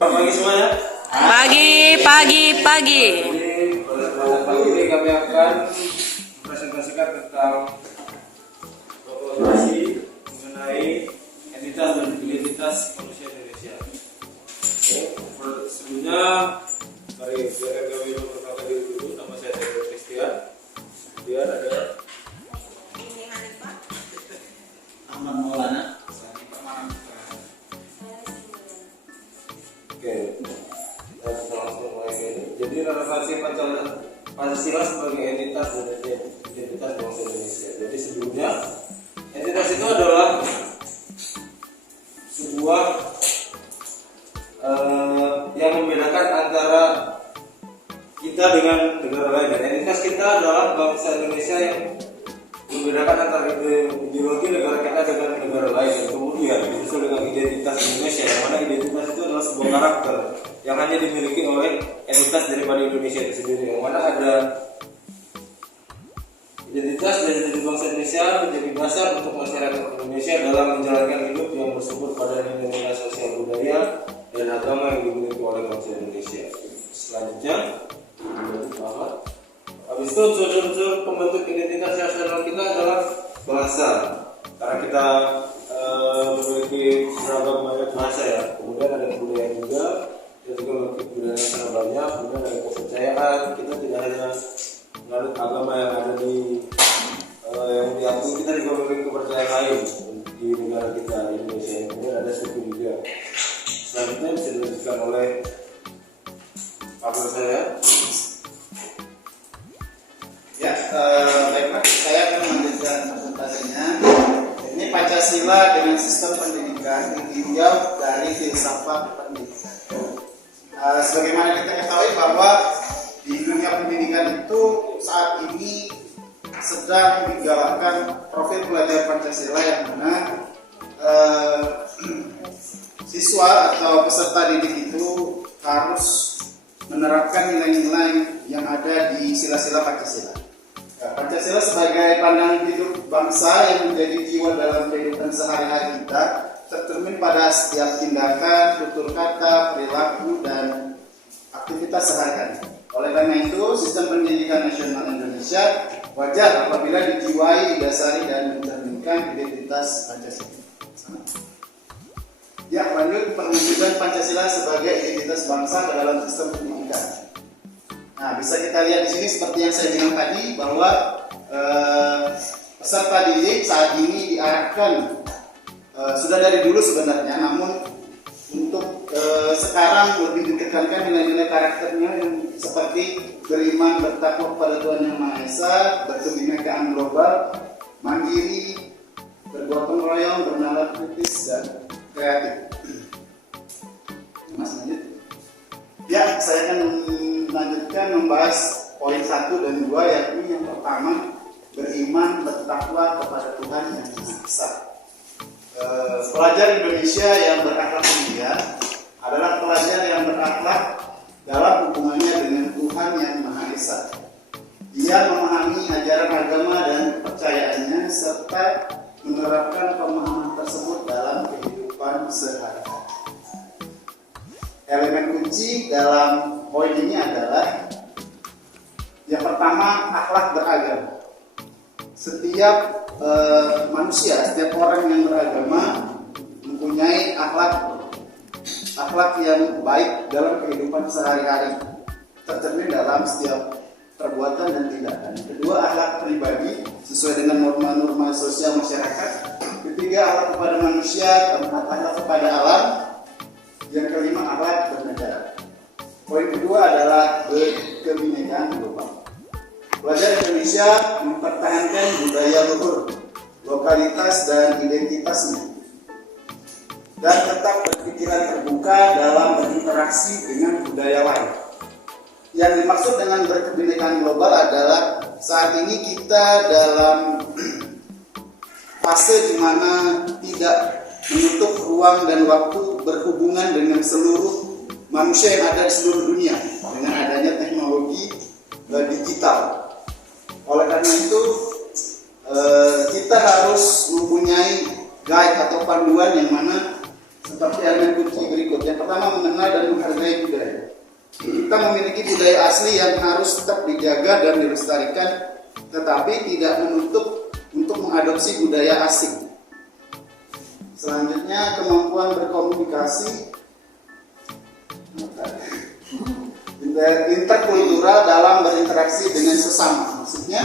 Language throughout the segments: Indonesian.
Pagi semuanya. Pagi. Jadi pada pagi ini kami akan presentasikan tentang informasi mengenai entitas dan identitas manusia Indonesia. Oke, sebelumnya mari biarkan kami memperkenalkan diri dulu. Nama saya Teguh Christian. Kemudian ada Ahmad Maulana. Oke, kita langsung mulai ini. Jadi relevansi Pancasila sebagai entitas dan identitas bangsa Indonesia. Jadi sebelumnya entitas itu adalah sebuah yang membedakan antara kita dengan negara lain. Dan entitas kita adalah bangsa Indonesia yang membedakan antara ideologi negara kita dengan negara lain. Dan kemudian disusul dengan identitas Indonesia, yang mana identitas itu adalah sebuah karakter yang hanya dimiliki oleh entitas daripada Indonesia itu sendiri, yang mana ada identitas dari bangsa Indonesia menjadi dasar untuk masyarakat Indonesia dalam menjalankan hidup yang bersumber pada nilai-nilai sosial budaya dan agama yang dimiliki oleh bangsa Indonesia. Selanjutnya, habis itu unsur-unsur pembentuk identitas nasional kita adalah bahasa, karena kita memiliki beragam banyak bahasa ya. Kemudian ada kebudayaan juga, kita juga memiliki kebudayaan nasional banyak. Kemudian ada kepercayaan, kita tidak hanya menganut agama yang ada di yang diakui, kita juga memiliki kepercayaan lain di negara kita Indonesia. Kemudian ada suku juga. Selanjutnya bisa dilanjutkan oleh partner saya. Ya, baiklah, saya akan melanjutkan presentasinya. Ini Pancasila dengan sistem pendidikan ditinjau dari filsafat pendidikan. Sebagaimana kita ketahui bahwa di dunia pendidikan itu saat ini sedang digalakkan profil belajar Pancasila yang mana siswa atau peserta didik itu harus menerapkan nilai-nilai yang ada di sila-sila Pancasila. Pancasila sebagai pandangan hidup bangsa yang menjadi jiwa dalam kehidupan sehari-hari kita, tercermin pada setiap tindakan, tutur kata, perilaku, dan aktivitas sehari-hari. Oleh karena itu, sistem pendidikan nasional Indonesia wajar apabila dijiwai, didasari, dan mencerminkan identitas Pancasila. Ya, lanjut perwujudan Pancasila sebagai identitas bangsa ke dalam sistem pendidikan. Nah, bisa kita lihat di sini seperti yang saya bilang tadi bahwa peserta didik saat ini diarahkan sudah dari dulu sebenarnya, namun untuk sekarang lebih ditekankan nilai-nilai karakternya yang seperti beriman, bertakwa kepada Tuhan Yang Maha Esa, berkebinekaan global, mandiri, bergotong royong, bernalar kritis, dan kreatif. Mas lanjut. Ya, saya akan melanjutkan membahas poin 1 dan 2, yakni yang pertama, beriman, bertakwa kepada Tuhan Yang Maha Esa. Pelajar Indonesia yang berakhlak mulia adalah pelajar yang berakhlak dalam hubungannya dengan Tuhan Yang Maha Esa. Dia memahami ajaran agama dan kepercayaannya serta menerapkan pemahaman tersebut dalam kehidupan sehari-hari. Elemen kunci dalam poin ini adalah yang pertama, akhlak beragama. Setiap manusia, setiap orang yang beragama mempunyai akhlak yang baik dalam kehidupan sehari-hari, tercermin dalam setiap perbuatan dan tindakan. Kedua, akhlak pribadi sesuai dengan norma-norma sosial masyarakat. Ketiga, akhlak kepada manusia. Keempat, akhlak kepada alam. Yang kelima, akhlak bernegara. Poin kedua adalah berkebinekaan global. Pelajar Indonesia mempertahankan budaya luhur, lokalitas dan identitasnya, dan tetap berpikiran terbuka dalam berinteraksi dengan budaya lain. Yang dimaksud dengan berkebinekaan global adalah saat ini kita dalam fase di mana tidak menutup ruang dan waktu berhubungan dengan seluruh manusia yang ada di seluruh dunia dengan adanya teknologi digital. Oleh karena itu kita harus mempunyai guide atau panduan yang mana seperti elemen kunci berikut. Yang pertama, mengenal dan menghargai budaya. Kita memiliki budaya asli yang harus tetap dijaga dan dilestarikan, tetapi tidak menutup untuk mengadopsi budaya asing. Selanjutnya, kemampuan berkomunikasi interkultural dalam berinteraksi dengan sesama. Maksudnya,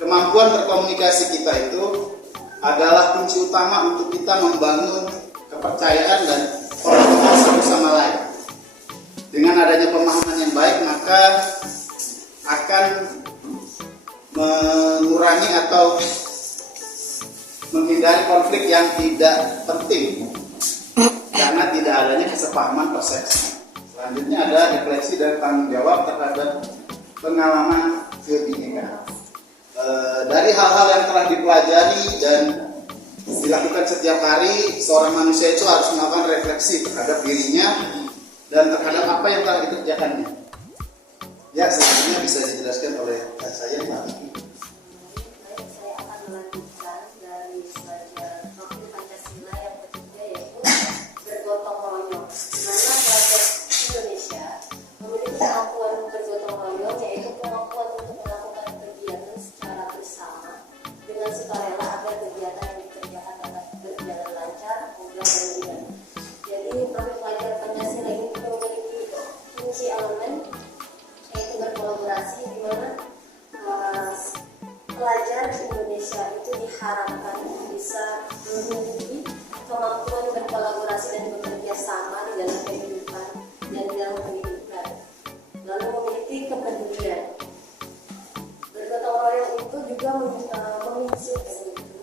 kemampuan berkomunikasi kita itu adalah kunci utama untuk kita membangun kepercayaan dan komunikasi satu sama lain. Dengan adanya pemahaman yang baik, maka akan mengurangi atau menghindari konflik yang tidak penting karena tidak adanya kesepahaman persepsi. Selanjutnya ada refleksi dan tanggung jawab terhadap pengalaman kebinekaan. Dari hal-hal yang telah dipelajari dan dilakukan setiap hari, seorang manusia itu harus melakukan refleksi terhadap dirinya dan terhadap apa yang telah dikerjakannya. Ya, selanjutnya bisa dijelaskan oleh saya, Pak. Saya akan melanjutkan dari pelajar profil Pancasila yang ketiga, yaitu bergotong royong. Di mana pelajar Indonesia memiliki kemampuan bergotong royong, yaitu kemampuan untuk melakukan kegiatan secara bersama dengan sukarela agar kegiatan yang dikerjakan dapat berjalan lancar, mudah dan mudah. Jadi profil pelajar Pancasila ini memiliki fungsi elemen, yaitu berkolaborasi, di mana pelajar Indonesia itu diharapkan bisa memiliki kemampuan berkolaborasi dan bekerja sama di dalam kehidupan dan di dalam pendidikan, lalu memiliki kepedulian. Bergotong royong itu juga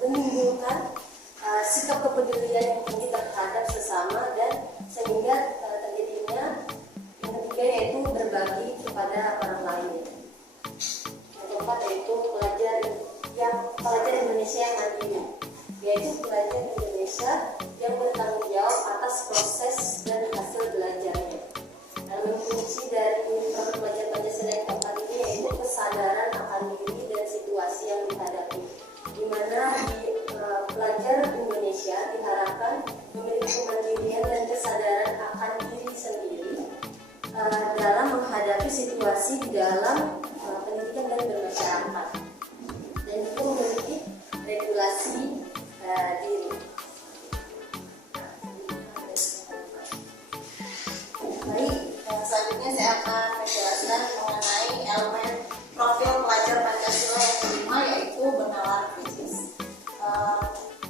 menimbulkan sikap kepedulian yang tinggi terhadap sesama dan sehingga terjadinya yang ketiga yaitu berbagi kepada orang lain. Yang keempat yaitu pelajar Indonesia yang mandiri, yaitu pelajar Indonesia yang bertanggung jawab atas proses dan hasil belajarnya. Dalam fungsi dari profil pelajar Pancasila yang keempat ini yaitu kesadaran akan diri dan situasi yang dihadapi, di mana pelajar Indonesia diharapkan memiliki kemandirian dan kesadaran akan diri sendiri dalam menghadapi situasi di dalam pendidikan dan bermasyarakat, dan juga memiliki regulasi diri. Baik, selanjutnya saya akan menjelaskan mengenai elemen profil pelajar Pancasila yang kelima, yaitu bernalar kritis.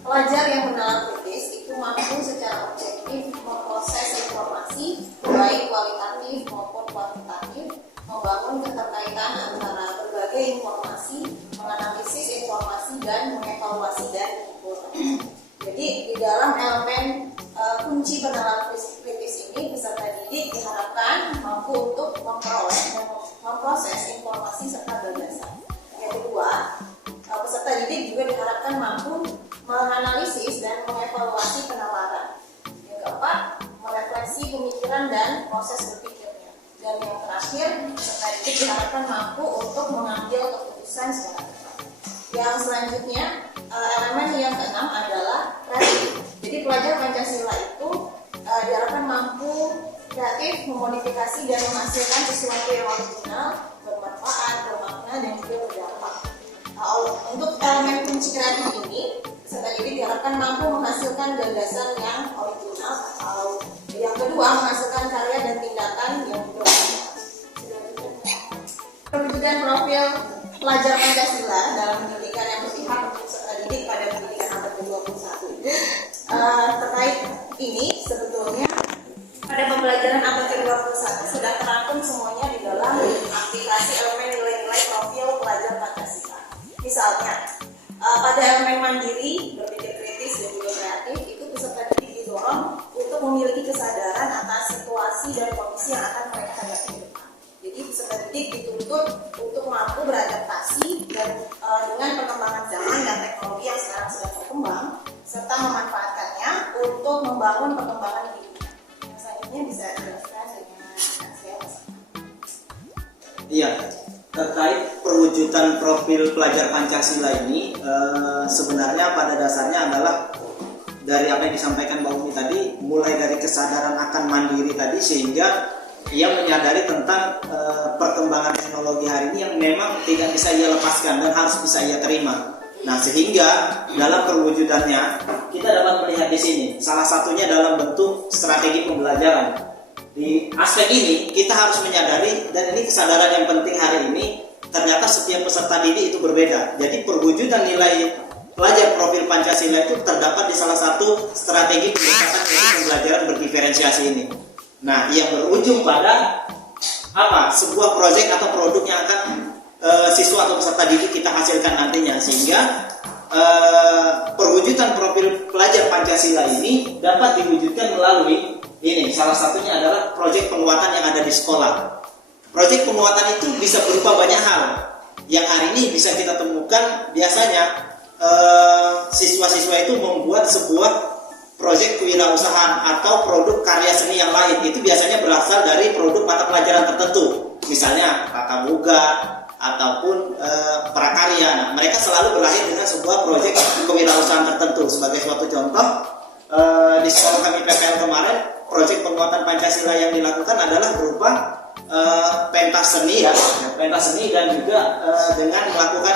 Pelajar yang bernalar kritis itu mampu secara objektif memproses informasi baik kualitatif maupun kuantitatif, membangun keterkaitan antara berbagai informasi, menganalisis informasi dan mengevaluasi dan menyimpulkan. Jadi di dalam elemen kunci bernalar kritis ini peserta didik diharapkan mampu untuk memperoleh dan memproses informasi serta gagasan. Yang kedua, peserta didik juga diharapkan mampu menganalisis dan mengevaluasi penalaran. Yang keempat, merefleksi pemikiran dan proses berpikirnya. Dan yang terakhir, peserta didik diharapkan mampu untuk mengambil keputusan secara tepat. Yang selanjutnya, elemen yang keenam adalah kreatif. Jadi pelajar Pancasila itu diharapkan mampu kreatif, memodifikasi dan menghasilkan sesuatu yang original, bermanfaat, bermakna dan juga berdampak. Untuk elemen kunci kreatif ini, peserta didik diharapkan mampu menghasilkan gagasan yang original, atau yang kedua menghasilkan karya dan tindakan yang bermanfaat. Perwujudan profil pelajar Pancasila dalam pendidikan yang berpihak untuk peserta didik pada pendidikan abad ke-21 itu terkait ini sebetulnya pada pembelajaran abad ke-21 sudah terangkum semuanya di dalam aplikasi elemen nilai-nilai profil pelajar Pancasila. Misalnya, pada elemen mandiri, berpikir kritis dan juga kreatif, itu peserta didik didorong untuk memiliki kesadaran atas situasi dan kondisi yang akan mereka hadapi ke depan. Jadi peserta didik dituntut untuk mampu beradaptasi dan dengan perkembangan zaman dan teknologi yang sekarang sedang berkembang, serta memanfaatkannya untuk membangun perkembangan hidupnya. Yang selanjutnya bisa dijelaskan dengan saya. Iya. Terkait perwujudan profil pelajar Pancasila ini sebenarnya pada dasarnya adalah dari apa yang disampaikan Mbak Umi tadi, mulai dari kesadaran akan mandiri tadi, sehingga ia menyadari tentang perkembangan teknologi hari ini yang memang tidak bisa ia lepaskan dan harus bisa ia terima. Nah, sehingga dalam perwujudannya kita dapat melihat di sini salah satunya dalam bentuk strategi pembelajaran. Di aspek ini kita harus menyadari, dan ini kesadaran yang penting hari ini, ternyata setiap peserta didik itu berbeda. Jadi perwujudan nilai pelajar profil Pancasila itu terdapat di salah satu strategi pendekatan pembelajaran berdiferensiasi ini. Nah, yang berujung pada apa? Sebuah proyek atau produk yang akan siswa atau peserta didik kita hasilkan nantinya, sehingga perwujudan profil pelajar Pancasila ini dapat diwujudkan melalui ini. Salah satunya adalah proyek penguatan yang ada di sekolah. Proyek penguatan itu bisa berupa banyak hal. Yang hari ini bisa kita temukan biasanya siswa-siswa itu membuat sebuah proyek kewirausahaan atau produk karya seni yang lain. Itu biasanya berasal dari produk mata pelajaran tertentu, misalnya tata boga ataupun prakarya. Nah, mereka selalu berlahir dengan sebuah proyek kewirausahaan tertentu. Sebagai suatu contoh, di sekolah kami PPL kemarin, proyek penguatan Pancasila yang dilakukan adalah berupa pentas seni pentas seni, dan juga dengan melakukan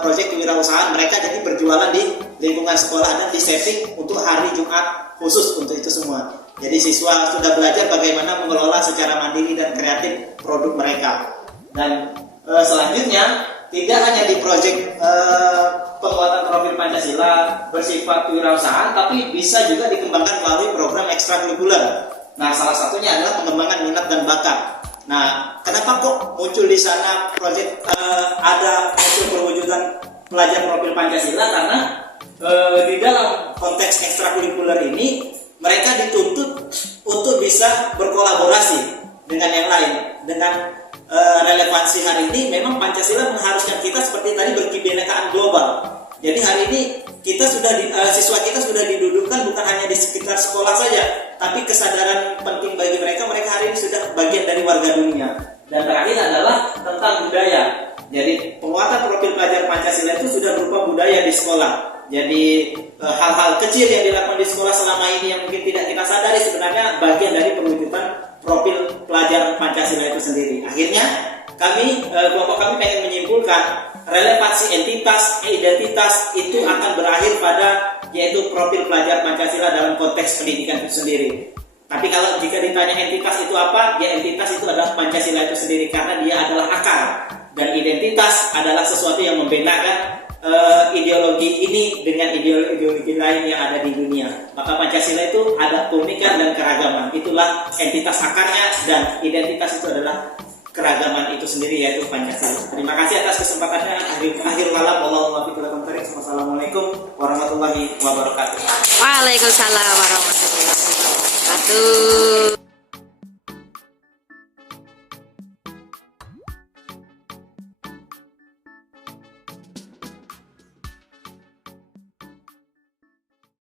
proyek kewirausahaan. Mereka jadi berjualan di lingkungan sekolah dan di setting untuk hari Jumat khusus untuk itu semua. Jadi siswa sudah belajar bagaimana mengelola secara mandiri dan kreatif produk mereka. Dan selanjutnya tidak hanya di proyek penguatan profil Pancasila bersifat kewirausahaan, tapi bisa juga dikembangkan melalui program ekstrakurikuler. Nah, salah satunya adalah pengembangan minat dan bakat. Nah, kenapa kok muncul di sana proyek ada muncul perwujudan pelajar profil Pancasila? Karena di dalam konteks ekstrakurikuler ini mereka dituntut untuk bisa berkolaborasi dengan yang lain. Dengan relevansi hari ini, memang Pancasila mengharuskan kita seperti tadi berkebinekaan global. Jadi hari ini kita sudah siswa kita sudah didudukkan bukan hanya di sekitar sekolah saja, tapi kesadaran penting bagi mereka hari ini sudah bagian dari warga dunia. Dan terakhir adalah tentang budaya. Jadi penguatan profil pelajar Pancasila itu sudah berupa budaya di sekolah. Jadi hal-hal kecil yang dilakukan di sekolah selama ini yang mungkin tidak kita sadari sebenarnya bagian dari perwujudan profil pelajar Pancasila itu sendiri. Akhirnya kelompok kami pengen menyimpulkan relevansi entitas, identitas itu akan berakhir pada yaitu profil pelajar Pancasila dalam konteks pendidikan itu sendiri. Tapi kalau jika ditanya entitas itu apa, ya entitas itu adalah Pancasila itu sendiri, karena dia adalah akar, dan identitas adalah sesuatu yang membedakan ideologi ini dengan ideologi lain yang ada di dunia. Maka Pancasila itu ada keunikan dan keragaman. Itulah entitas akarnya, dan identitas itu adalah keragaman itu sendiri, yaitu Pancasila. Terima kasih atas kesempatannya. Akhir kalam, wassalamualaikum warahmatullahi wabarakatuh. Waalaikumsalam warahmatullahi wabarakatuh.